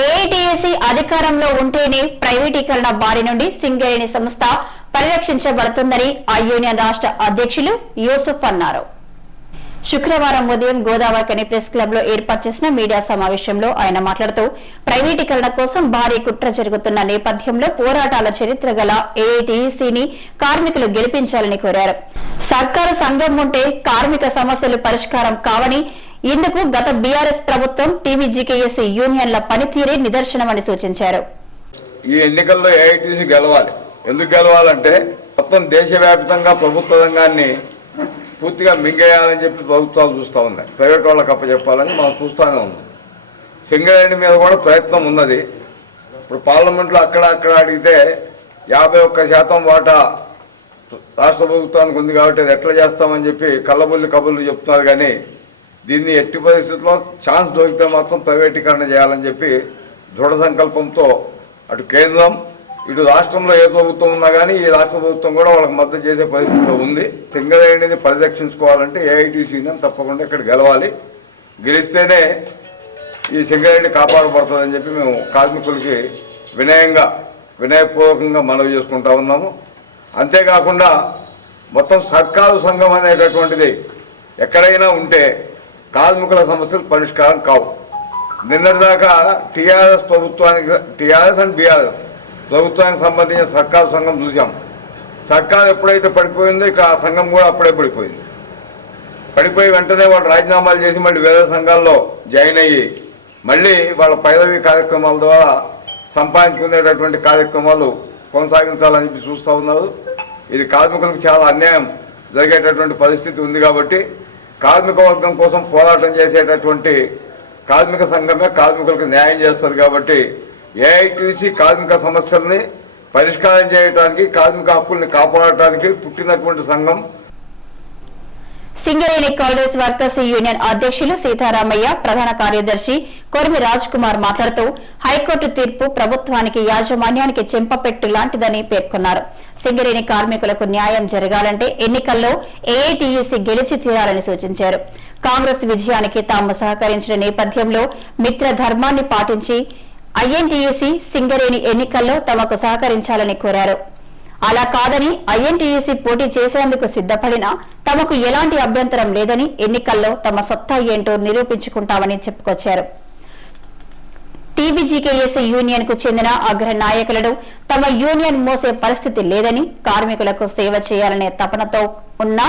ఏఐటిఎస్సి అధికారంలో ఉంటేనే ప్రైవేటీకరణ బారి నుండి సింగరేణి సంస్థ పరిరక్షించబడుతుందని ఆ యూనియన్ రాష్ట్ర అధ్యక్షులు యూసుఫ్ అన్నారు. శుక్రవారం ఉదయం గోదావరికని ప్రెస్ క్లబ్లో ఏర్పాటు చేసిన మీడియా సమావేశంలో ఆయన మాట్లాడుతూ ప్రైవేటీకరణ కోసం భారీ కుట్ర జరుగుతున్న నేపథ్యంలో పోరాటాల చరిత్ర గల ఏఐటీసీని కార్మికులు గెలిపించాలని కోరారు. సర్కారు సంఘం ఉంటే కార్మిక సమస్యలు పరిష్కారం కావని ఇందుకు గత బీఆర్ఎస్ ప్రభుత్వం టీవీజీకేఎస్సీ యూనియన్ల పనితీరే నిదర్శనమని సూచించారు. ఈ ఎన్నికల్లో ఏఐటీసీ గెలవాలి. ఎందుకు గెలవాలంటే మొత్తం దేశవ్యాప్తంగా ప్రభుత్వ రంగాన్ని పూర్తిగా మింగేయాలని చెప్పి ప్రభుత్వాలు చూస్తూ ఉన్నాయి. ప్రైవేట్ వాళ్ళకి అప్పచెప్పాలని మనం చూస్తూనే ఉన్నాం. సింగరేణి మీద కూడా ప్రయత్నం ఉన్నది. ఇప్పుడు పార్లమెంట్లో అక్కడ అక్కడ అడిగితే యాభై ఒక్క శాతం వాటా రాష్ట్ర ప్రభుత్వానికి ఉంది కాబట్టి అది ఎట్లా చేస్తామని చెప్పి కళ్ళబుల్లి కబుర్లు చెప్తున్నారు కానీ దీన్ని ఎట్టి పరిస్థితుల్లో ఛాన్స్ దొరికితే మాత్రం ప్రైవేటీకరణ చేయాలని చెప్పి దృఢ సంకల్పంతో అటు కేంద్రం ఇటు రాష్ట్రంలో ఏ ప్రభుత్వం ఉన్నా కానీ ఈ రాష్ట్ర ప్రభుత్వం కూడా వాళ్ళకి మద్దతు చేసే పరిస్థితిలో ఉంది. సింగరేణిని పరిరక్షించుకోవాలంటే ఏఐటీసీ తప్పకుండా ఇక్కడ గెలవాలి. గెలిస్తేనే ఈ సింగరేణి కాపాడబడుతుందని చెప్పి మేము కార్మికులకి వినయంగా వినయపూర్వకంగా మనవి చేసుకుంటా ఉన్నాము. అంతేకాకుండా మొత్తం సర్కారు సంఘం అనేటటువంటిది ఎక్కడైనా ఉంటే కార్మికుల సమస్యలు పరిష్కారం కావు. నిన్నటిదాకా టీఆర్ఎస్ ప్రభుత్వానికి టీఆర్ఎస్ అండ్ బీఆర్ఎస్ ప్రభుత్వానికి సంబంధించిన సర్కారు సంఘం చూసాం సర్కారు ఎప్పుడైతే పడిపోయిందో ఇక ఆ సంఘం కూడా అప్పుడే పడిపోయింది. పడిపోయి వెంటనే వాళ్ళు రాజీనామాలు చేసి మళ్ళీ వేరే సంఘాల్లో జాయిన్ అయ్యి మళ్ళీ వాళ్ళ పైదవి కార్యక్రమాల ద్వారా సంపాదించుకునేటటువంటి కార్యక్రమాలు కొనసాగించాలని చెప్పి చూస్తూ ఉన్నారు. ఇది కార్మికులకు చాలా అన్యాయం జరిగేటటువంటి పరిస్థితి ఉంది కాబట్టి కార్మిక వర్గం కోసం పోరాటం చేసేటటువంటి కార్మిక సంఘమే కార్మికులకు న్యాయం చేస్తుంది కాబట్టి ఏఐటీసీ కార్మిక సమస్యల్ని పరిష్కారం చేయడానికి కార్మిక హక్కుల్ని కాపాడటానికి పుట్టినటువంటి సంఘం సింగరేణి కాంగ్రెస్ వర్కర్స్ యూనియన్ అధ్యక్షులు సీతారామయ్య ప్రధాన కార్యదర్శి కొరిమి రాజ్ కుమార్ మాట్లాడుతూ హైకోర్టు తీర్పు ప్రభుత్వానికి యాజమాన్యానికి చెంపపెట్టు లాంటిదని పేర్కొన్నారు. సింగరేణి కార్మికులకు న్యాయం జరగాలంటే ఎన్నికల్లో ఏఐటీయూసీ గెలిచి తీరాలని సూచించారు. కాంగ్రెస్ విజయానికి తాము సహకరించిన నేపథ్యంలో మిత్ర ధర్మాన్ని పాటించి ఐఎన్టీయూసీ సింగరేణి ఎన్నికల్లో తమకు సహకరించాలని కోరారు. అలా కాదని ఐఎన్టీయూసీ పోటీ చేసేందుకు సిద్ధపడినా తమకు ఎలాంటి అభ్యంతరం లేదని ఎన్నికల్లో తమ సత్తా ఏంటో నిరూపించుకుంటామని చెప్పుకొచ్చారు. టీబీజీకేఎస్సీ యూనియన్కు చెందిన అగ్ర నాయకులను తమ యూనియన్ మోసే పరిస్థితి లేదని కార్మికులకు సేవ చేయాలనే తపనతో ఉన్న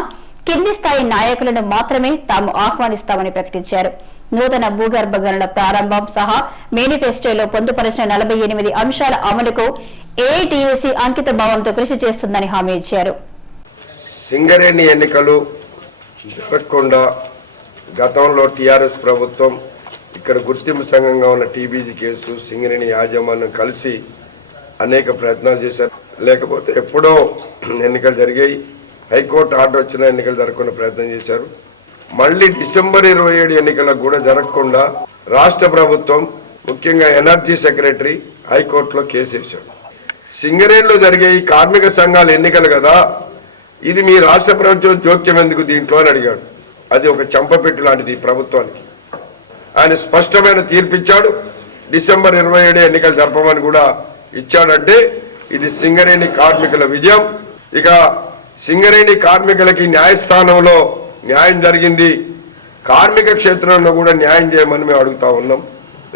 కింది స్థాయి నాయకులను మాత్రమే తాము ఆహ్వానిస్తామని ప్రకటించారు. నూతన భూగర్భ గనుల ప్రారంభం సహా మేనిఫెస్టోలో పొందుపరిచిన నలభై ఎనిమిది అంశాల అమలుకు ఏఐటీయూసీ అంకిత భావంతో కృషి చేస్తుందని హామీ ఇచ్చారు. సింగరేణి ఎన్నికలు జరగకుండా గతంలో టీఆర్ఎస్ ప్రభుత్వం ఇక్కడ గుర్తింపు సంఘంగా ఉన్న టీబీజీ కేసు సింగరేణి యాజమాన్యం కలిసి అనేక ప్రయత్నాలు చేశారు. లేకపోతే ఎప్పుడో ఎన్నికలు జరిగాయి. హైకోర్టు ఆర్డర్ వచ్చిన ఎన్నికలు జరగకుండా ప్రయత్నం చేశారు. మళ్ళీ డిసెంబర్ ఇరవై ఏడు ఎన్నికలకు కూడా జరగకుండా రాష్ట్ర ప్రభుత్వం ముఖ్యంగా ఎనర్జీ సెక్రటరీ హైకోర్టులో కేసు వేశాడు. సింగరేణిలో జరిగే ఈ కార్మిక సంఘాల ఎన్నికలు కదా ఇది మీ రాష్ట్ర ప్రభుత్వం జోక్యం ఎందుకు దీంట్లో అని అడిగాడు. అది ఒక చంపపెట్టు లాంటిది ఈ ప్రభుత్వానికి. ఆయన స్పష్టమైన తీర్పిచ్చాడు డిసెంబర్ ఇరవై ఏడు ఎన్నికలు జరపమని కూడా ఇచ్చాడంటే ఇది సింగరేణి కార్మికుల విజయం. ఇక సింగరేణి కార్మికులకి న్యాయస్థానంలో న్యాయం జరిగింది. కార్మిక క్షేత్రంలో కూడా న్యాయం చేయమని మేము అడుగుతా ఉన్నాం.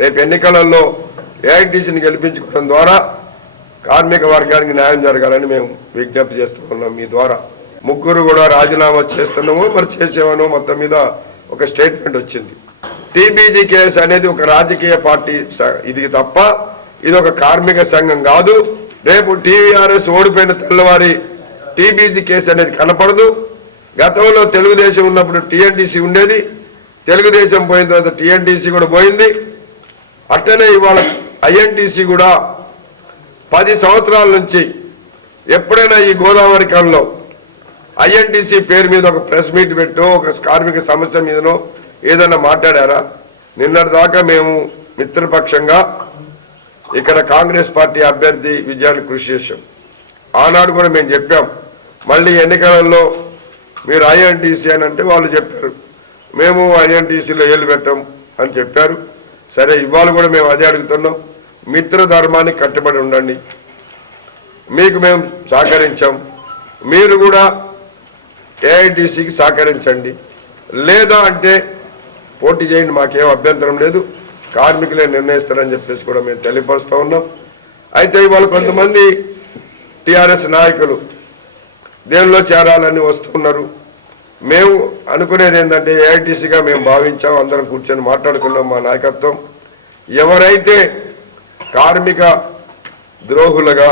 రేపు ఎన్నికలలో ఏఐటీసీని గెలిపించుకోవడం ద్వారా కార్మిక వర్గానికి న్యాయం జరగాలని మేము విజ్ఞప్తి చేస్తూ ఉన్నాం. మీ ద్వారా ముగ్గురు కూడా రాజీనామా చేస్తున్నాము మరి చేసేవనో మొత్తం మీద ఒక స్టేట్మెంట్ వచ్చింది. టీబీజీ కేస్ అనేది ఒక రాజకీయ పార్టీ ఇది తప్ప ఇది ఒక కార్మిక సంఘం కాదు. రేపు టీవీఆర్ఎస్ ఓడిపోయిన తెల్లవారి టీబీజీ కేసు అనేది కనపడదు. గతంలో తెలుగుదేశం ఉన్నప్పుడు టీఎన్టీసీ ఉండేది తెలుగుదేశం పోయిన తర్వాత టీఎన్టీసీ కూడా పోయింది. అట్లనే ఇవాళ ఐఎన్టీసీ కూడా పది సంవత్సరాల నుంచి ఎప్పుడైనా ఈ గోదావరి కాలంలో ఐఎన్టీసీ పేరు మీద ఒక ప్రెస్ మీట్ పెట్టో ఒక కార్మిక సమస్య మీదనో ఏదైనా మాట్లాడారా? నిన్నటి దాకా మేము మిత్రపక్షంగా ఇక్కడ కాంగ్రెస్ పార్టీ అభ్యర్థి విజయానికి కృషి చేశాం. ఆనాడు కూడా మేము చెప్పాం. మళ్ళీ ఎన్నికలలో మీరు ఐఎన్టీసీ అని అంటే వాళ్ళు చెప్పారు. మేము ఐఎన్టీసీలో ఏళ్ళు పెట్టాం అని చెప్పారు. సరే ఇవాళ కూడా మేము అదే అడుగుతున్నాం. మిత్ర ధర్మానికి కట్టుబడి ఉండండి. మీకు మేము సహకరించాం. మీరు కూడా ఏఐటీసీకి సహకరించండి. లేదా అంటే పోటీ చేయండి మాకేం అభ్యంతరం లేదు. కార్మికులే నిర్ణయిస్తారని చెప్పేసి కూడా మేము తెలియపరుస్తూ ఉన్నాం. అయితే ఇవాళ కొంతమంది టిఆర్ఎస్ నాయకులు దేనిలో చేరాలని వస్తున్నారు? మేము అనుకునేది ఏంటంటే ఏఐటీసీగా మేము భావించాం అందరం కూర్చొని మాట్లాడుకున్నాం మా నాయకత్వం. ఎవరైతే కార్మిక ద్రోహులుగా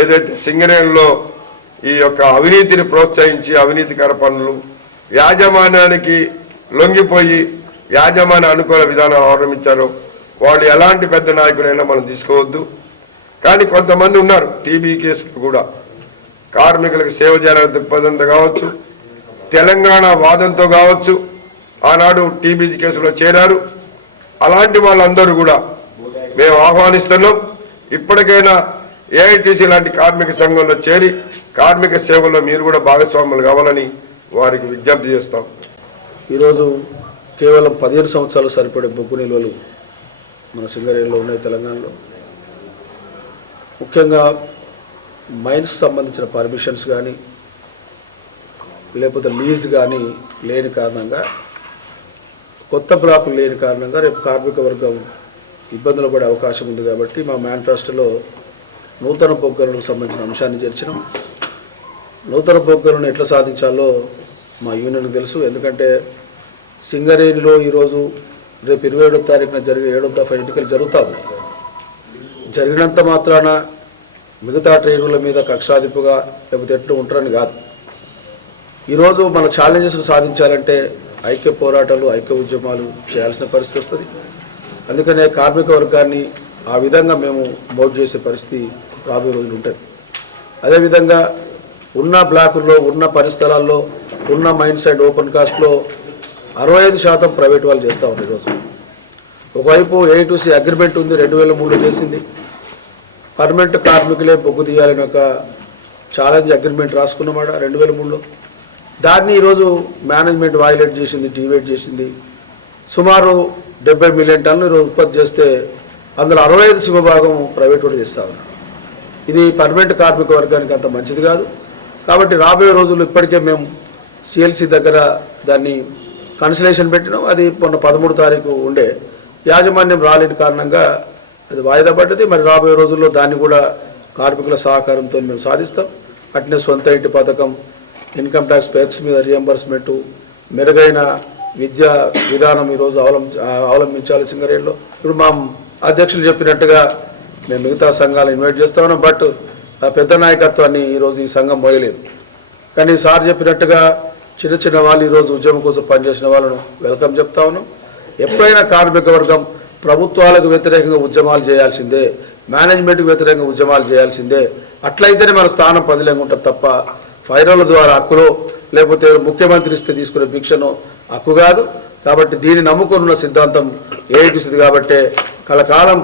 ఏదైతే సింగరేణిలో ఈ యొక్క అవినీతిని ప్రోత్సహించి అవినీతికర పనులు యాజమాన్యానికి లొంగిపోయి యాజమాన్య అనుకూల విధానం అవలంబించారో వాళ్ళు ఎలాంటి పెద్ద నాయకుడైనా మనం తీసుకోవద్దు. కానీ కొంతమంది ఉన్నారు టీబీ కేసులు కూడా. కార్మికులకు సేవ చేయాలనే దృక్పథంతో కావచ్చు తెలంగాణ వాదంతో కావచ్చు ఆనాడు టీబీ కేసులో చేరారు. అలాంటి వాళ్ళందరూ కూడా మేము ఆహ్వానిస్తున్నాం. ఇప్పటికైనా ఏఐటీసీ లాంటి కార్మిక సంఘంలో చేరి కార్మిక సేవల్లో మీరు కూడా భాగస్వాములు కావాలని వారికి విజ్ఞప్తి చేస్తాం. ఈరోజు కేవలం పదిహేను సంవత్సరాలు సరిపడే బొగ్గు నిల్వలు మన సింగరేణిలో ఉన్నాయి తెలంగాణలో. ముఖ్యంగా మైన్స్ సంబంధించిన పర్మిషన్స్ కానీ లేకపోతే లీజ్ కానీ లేని కారణంగా కొత్త బ్లాకులు లేని కారణంగా రేపు కార్మిక వర్గం ఇబ్బందులు పడే అవకాశం ఉంది కాబట్టి మా మేనిఫెస్టోలో నూతన బొగ్గలకు సంబంధించిన అంశాన్ని చేర్చినాం. నూతన బొగ్గలను ఎట్లా సాధించాలో మా యూనియన్ తెలుసు. ఎందుకంటే సింగరేణిలో ఈరోజు రేపు ఇరవై ఏడో తారీఖున జరిగే ఏడో దఫా ఎన్నికలు జరుగుతూ ఉన్నాయి జరిగినంత మాత్రాన మిగతా ట్రైనుల మీద కక్షాదింపుగా లేకపోతే ఎట్లు ఉంటారని కాదు. ఈరోజు మన ఛాలెంజెస్ సాధించాలంటే ఐక్య పోరాటాలు ఐక్య ఉద్యమాలు చేయాల్సిన పరిస్థితి వస్తుంది. అందుకనే కార్మిక వర్గాన్ని ఆ విధంగా మేము మోట్ చేసే పరిస్థితి రాబోయే రోజులు ఉంటుంది. అదేవిధంగా ఉన్న బ్లాకుల్లో ఉన్న పరిస్థలాల్లో ఉన్న మైండ్ సైడ్ ఓపెన్ కాస్ట్లో అరవై ఐదు శాతం ప్రైవేట్ వాళ్ళు చేస్తూ ఉన్నారు ఈరోజు. ఒకవైపు ఏఐటీసీ అగ్రిమెంట్ ఉంది రెండు వేల మూడులో చేసింది. పర్మనెంట్ కార్మికులే బొగ్గు తీయాలని ఒక ఛాలెంజ్ అగ్రిమెంట్ రాసుకున్నమాట రెండు వేల మూడులో. దాన్ని ఈరోజు మేనేజ్మెంట్ వాయిలేట్ చేసింది డివేట్ చేసింది. సుమారు డెబ్బై మిలియన్ టన్నులు ఈరోజు ఉత్పత్తి చేస్తే అందులో అరవై ఐదు సింహభాగం ప్రైవేట్ కూడా చేస్తా ఉన్నారు ఇది పర్మనెంట్ కార్మిక వర్గానికి అంత మంచిది కాదు. కాబట్టి రాబోయే రోజుల్లో ఇప్పటికే మేము సిఎల్సి దగ్గర దాన్ని కన్సలేషన్ పెట్టినాం. అది మొన్న పదమూడు తారీఖు ఉండే యాజమాన్యం రాలేని కారణంగా అది వాయిదా పడ్డది. మరి రాబోయే రోజుల్లో దాన్ని కూడా కార్మికుల సహకారంతో మేము సాధిస్తాం. అట్నే సొంత ఇంటి పథకం ఇన్కమ్ ట్యాక్స్ పేక్స్ మీద రియంబర్స్మెంటు మెరుగైన విద్యా విధానం ఈరోజు అవలం అవలంబించాలి సింగరేణిలో. ఇప్పుడు మా అధ్యక్షులు చెప్పినట్టుగా మేము మిగతా సంఘాలు ఇన్వైట్ చేస్తా ఉన్నాం. బట్ ఆ పెద్ద నాయకత్వాన్ని ఈరోజు ఈ సంఘం మోయలేదు. కానీ సార్ చెప్పినట్టుగా చిన్న చిన్న వాళ్ళు ఈరోజు ఉద్యమం కోసం పనిచేసిన వాళ్ళను వెల్కమ్ చెప్తా ఉన్నాం. ఎప్పుడైనా కార్మిక వర్గం ప్రభుత్వాలకు వ్యతిరేకంగా ఉద్యమాలు చేయాల్సిందే మేనేజ్మెంట్కి వ్యతిరేకంగా ఉద్యమాలు చేయాల్సిందే. అట్లయితేనే మన స్థానం పదిలేగా ఉంటుంది తప్ప ఫైనల్ ద్వారా హక్కులో లేకపోతే ముఖ్యమంత్రి ఇస్తే తీసుకునే భిక్షను హక్కు కాదు. కాబట్టి దీన్ని నమ్ముకొని ఉన్న సిద్ధాంతం ఏడిపిస్తుంది కాబట్టే కలకాలం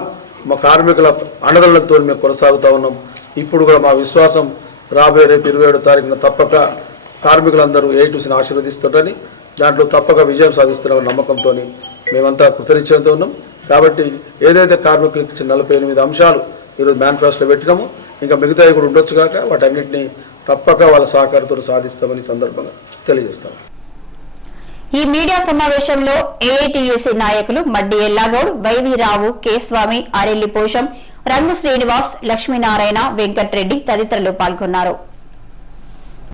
మా కార్మికుల అండదండలతో మేము కొనసాగుతా ఉన్నాం. ఇప్పుడు కూడా మా విశ్వాసం రాబోయే రేపు ఇరవై ఏడో తారీఖున తప్పక కార్మికులందరూ ఏటీసీని ఆశీర్వదిస్తుంటారని దాంట్లో తప్పక విజయం సాధిస్తున్నామని నమ్మకంతో మేమంతా కృతనిశ్చయంతో ఉన్నాం. కాబట్టి ఏదైతే కార్మికులకు ఇచ్చిన నలభై ఎనిమిది అంశాలు ఈరోజు మేనిఫెస్టో పెట్టినామో ఇంకా మిగతా కూడా ఉండొచ్చు కాక వాటన్నింటినీ తప్పక వాళ్ళ సహకారంతో సాధిస్తామని సందర్భంగా తెలియజేస్తాం ఈ మీడియా సమావేశంలో ఏఐటీయూసీ నాయకులు మడ్డి ఎల్లాగౌడ్ వైవి రావు కె స్వామి ఆరెల్లి పోషం రంగు శ్రీనివాస్ లక్ష్మీనారాయణ వెంకట్రెడ్డి తదితరులు పాల్గొన్నారు.